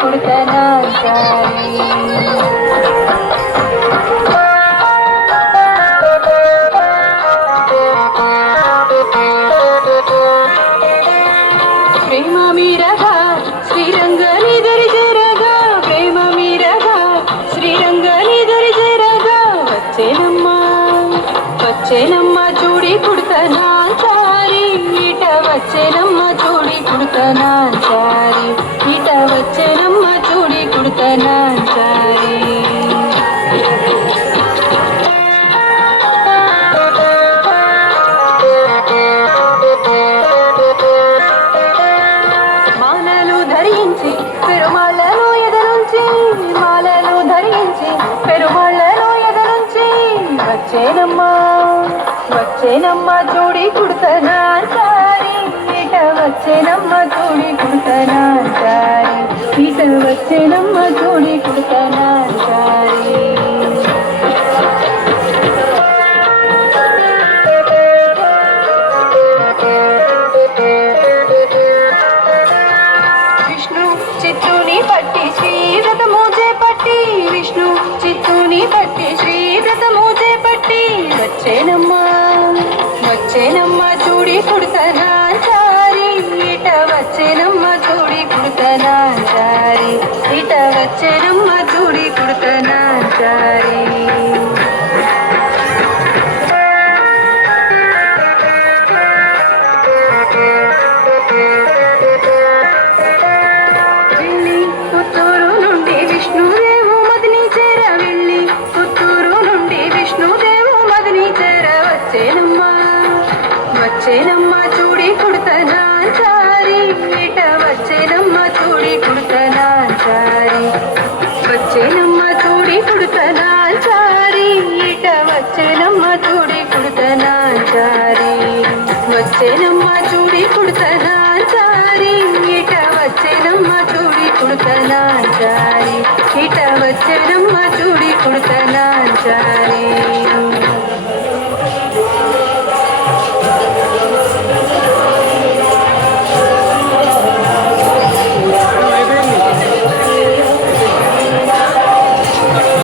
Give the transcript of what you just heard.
ಕುಡ್ತನಾಚಾರಿ ప్రేమ మీరగా శ్రీరంగని దరిజరగా ప్రేమ మీరగా శ్రీరంగని దరిజరగా వచ్చేనమ్మా వచ్చేనమ్మా చూడి కుడతనాచారి ఈట వచ్చేనమ్మా చూడి కుడతనాచారి ఈట వచ్చేనమ్మా చూడి కుడతనాచారి ధరించి పెరుమాళ్ళను ఎదనుంచి మాలను ధరించి పెరుమాళ్ళను ఎదనుంచి వచ్చేనమ్మా వచ్చేనమ్మా చూడి కుడతనాచారి ఈట వచ్చేనమ్మా చూడి కుడతనాచారి ఈట వచ్చేనమ్మా చూడి కుడతనాచారి చిత్తుని పట్టి శ్రీవ్రతము చేపట్టి విష్ణు చిత్తుని పట్టి శ్రీవ్రతము చేపట్టి వచ్చేనమ్మా వచ్చేనమ్మా చూడి కుడతనాచారి ఈట వచ్చేనమ్మా చూడి కుడతనాచారి ఈట వచ్చేనమ్మా చూడి కుడతనాచారి వచ్చేనమ్మా చూడి కుడతనాచారి ఈట వచ్చేనమ్మా చూడి కుడతనాచారి వచ్చేనమ్మా చూడి కుడతనాచారి ఈట వచ్చేనమ్మా చూడి కుడతనాచారి వచ్చేనమ్మా చూడి కుడతనాచారి ఈట వచ్చేనమ్మా చూడి కుడతనాచారి ఈట వచ్చేనమ్మా చూడి కుడతనాచారి